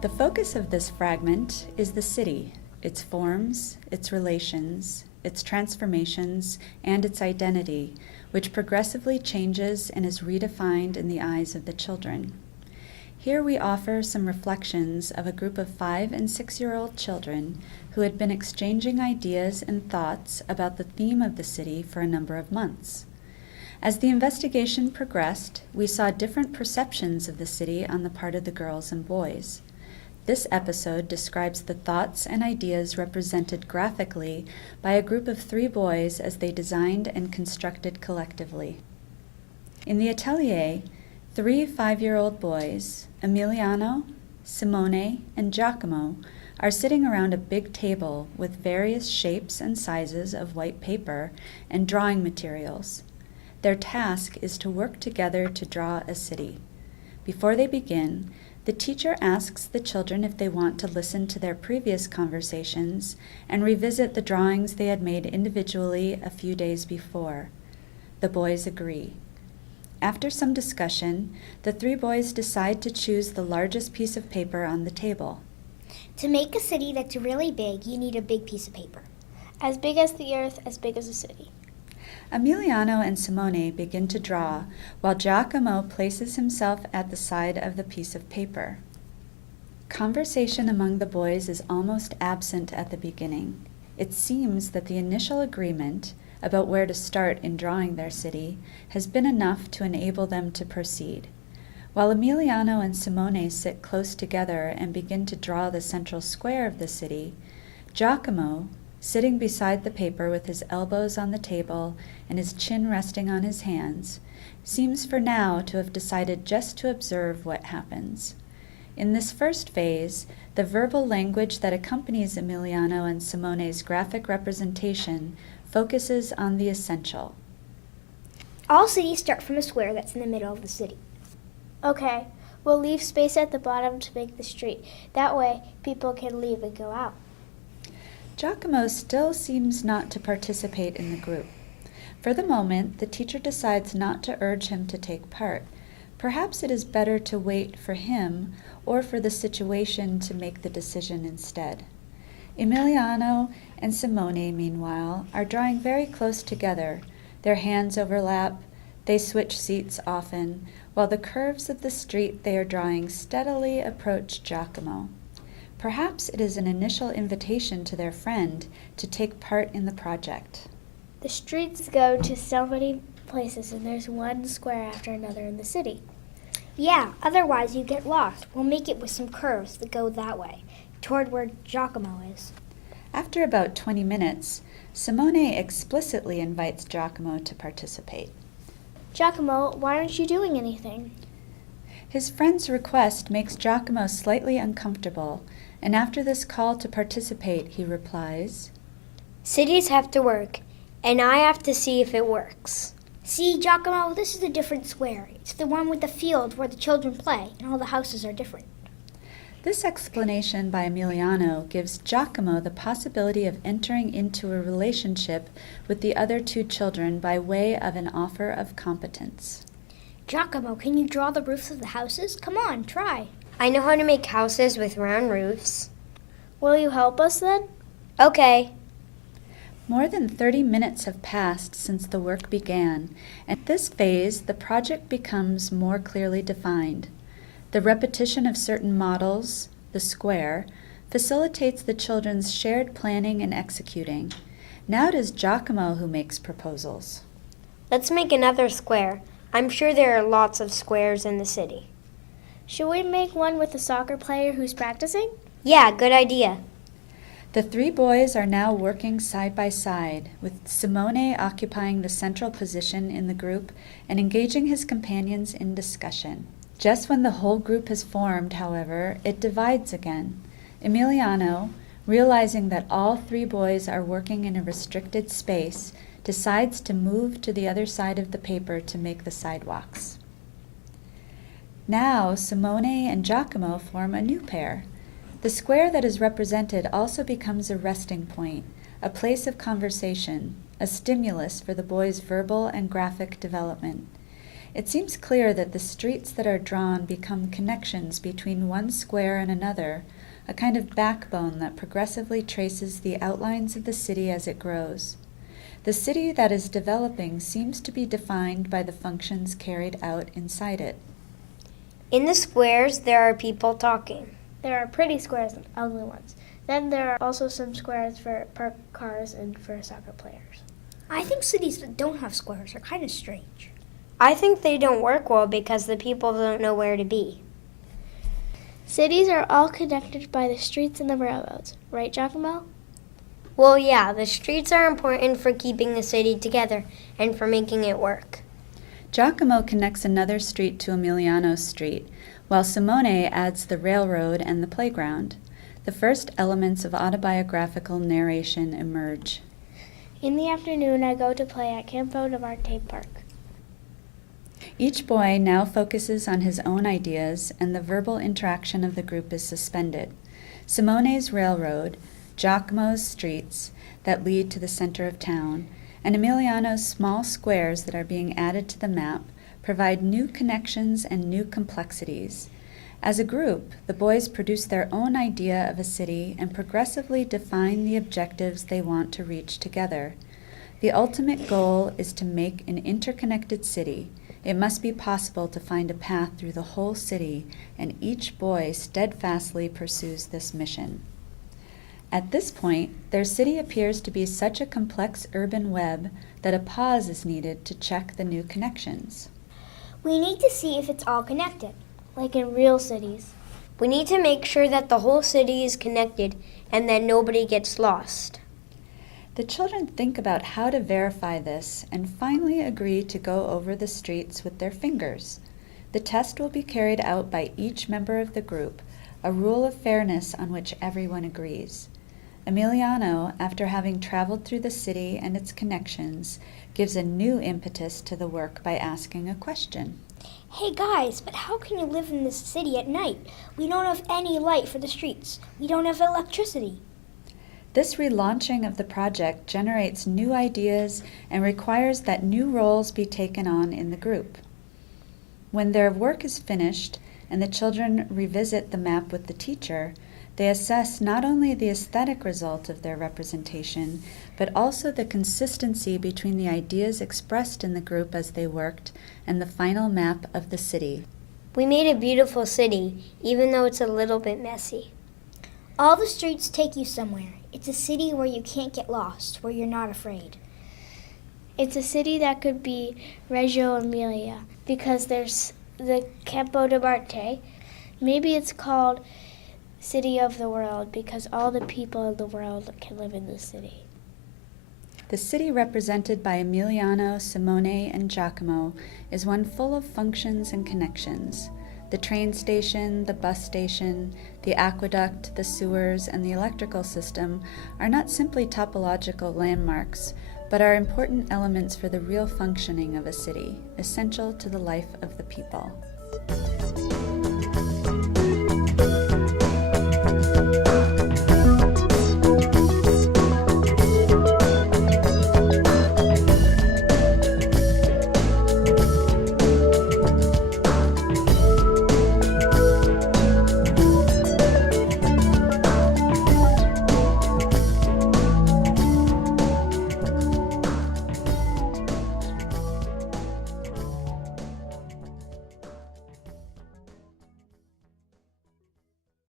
The focus of this fragment is the city, its forms, its relations, its transformations, and its identity, which progressively changes and is redefined in the eyes of the children. Here we offer some reflections of a group of 5- and 6-year-old children who had been exchanging ideas and thoughts about the theme of the city for a number of months. As the investigation progressed, we saw different perceptions of the city on the part of the girls and boys. This episode describes the thoughts and ideas represented graphically by a group of 3 boys as they designed and constructed collectively. In the atelier, 3 5-year-old boys, Emiliano, Simone, and Giacomo, are sitting around a big table with various shapes and sizes of white paper and drawing materials. Their task is to work together to draw a city. Before they begin, the teacher asks the children if they want to listen to their previous conversations and revisit the drawings they had made individually a few days before. The boys agree. After some discussion, the 3 boys decide to choose the largest piece of paper on the table. To make a city that's really big, you need a big piece of paper. As big as the earth, as big as a city. Emiliano and Simone begin to draw, while Giacomo places himself at the side of the piece of paper. Conversation among the boys is almost absent at the beginning. It seems that the initial agreement about where to start in drawing their city has been enough to enable them to proceed. While Emiliano and Simone sit close together and begin to draw the central square of the city, Giacomo, sitting beside the paper with his elbows on the table and his chin resting on his hands, seems for now to have decided just to observe what happens. In this first phase, the verbal language that accompanies Emiliano and Simone's graphic representation focuses on the essential. All cities start from a square that's in the middle of the city. Okay, we'll leave space at the bottom to make the street. That way, people can leave and go out. Giacomo still seems not to participate in the group. For the moment, the teacher decides not to urge him to take part. Perhaps it is better to wait for him or for the situation to make the decision instead. Emiliano and Simone, meanwhile, are drawing very close together. Their hands overlap, they switch seats often, while the curves of the street they are drawing steadily approach Giacomo. Perhaps it is an initial invitation to their friend to take part in the project. The streets go to so many places, and there's one square after another in the city. Yeah, otherwise you get lost. We'll make it with some curves that go that way, toward where Giacomo is. After about 20 minutes, Simone explicitly invites Giacomo to participate. Giacomo, why aren't you doing anything? His friend's request makes Giacomo slightly uncomfortable, and after this call to participate, he replies, "Cities have to work, and I have to see if it works." See, Giacomo, this is a different square. It's the one with the field where the children play, and all the houses are different. This explanation by Emiliano gives Giacomo the possibility of entering into a relationship with the other 2 children by way of an offer of competence. Giacomo, can you draw the roofs of the houses? Come on, try. I know how to make houses with round roofs. Will you help us then? Okay. More than 30 minutes have passed since the work began, and at this phase the project becomes more clearly defined. The repetition of certain models, the square, facilitates the children's shared planning and executing. Now it is Giacomo who makes proposals. Let's make another square. I'm sure there are lots of squares in the city. Should we make one with a soccer player who's practicing? Yeah, good idea. The 3 boys are now working side by side, with Simone occupying the central position in the group and engaging his companions in discussion. Just when the whole group has formed, however, it divides again. Emiliano, realizing that all 3 boys are working in a restricted space, decides to move to the other side of the paper to make the sidewalks. Now, Simone and Giacomo form a new pair. The square that is represented also becomes a resting point, a place of conversation, a stimulus for the boys' verbal and graphic development. It seems clear that the streets that are drawn become connections between one square and another, a kind of backbone that progressively traces the outlines of the city as it grows. The city that is developing seems to be defined by the functions carried out inside it. In the squares, there are people talking. There are pretty squares and ugly ones. Then there are also some squares for parked cars and for soccer players. I think cities that don't have squares are kind of strange. I think they don't work well because the people don't know where to be. Cities are all connected by the streets and the railroads, right, Giacomo? Well, yeah, the streets are important for keeping the city together and for making it work. Giacomo connects another street to Emiliano Street, while Simone adds the railroad and the playground. The first elements of autobiographical narration emerge. In the afternoon, I go to play at Campo de Marte Park. Each boy now focuses on his own ideas, and the verbal interaction of the group is suspended. Simone's railroad, Giacomo's streets that lead to the center of town, and Emiliano's small squares that are being added to the map provide new connections and new complexities. As a group, the boys produce their own idea of a city and progressively define the objectives they want to reach together. The ultimate goal is to make an interconnected city. It must be possible to find a path through the whole city, and each boy steadfastly pursues this mission. At this point, their city appears to be such a complex urban web that a pause is needed to check the new connections. We need to see if it's all connected, like in real cities. We need to make sure that the whole city is connected and that nobody gets lost. The children think about how to verify this and finally agree to go over the streets with their fingers. The test will be carried out by each member of the group, a rule of fairness on which everyone agrees. Emiliano, after having traveled through the city and its connections, gives a new impetus to the work by asking a question. Hey guys, but how can you live in this city at night? We don't have any light for the streets. We don't have electricity. This relaunching of the project generates new ideas and requires that new roles be taken on in the group. When their work is finished and the children revisit the map with the teacher, they assess not only the aesthetic result of their representation, but also the consistency between the ideas expressed in the group as they worked and the final map of the city. We made a beautiful city, even though it's a little bit messy. All the streets take you somewhere. It's a city where you can't get lost, where you're not afraid. It's a city that could be Reggio Emilia because there's the Campo de Marte. Maybe it's called City of the World because all the people of the world can live in this city. The city represented by Emiliano, Simone, and Giacomo is one full of functions and connections. The train station, the bus station, the aqueduct, the sewers, and the electrical system are not simply topological landmarks, but are important elements for the real functioning of a city, essential to the life of the people.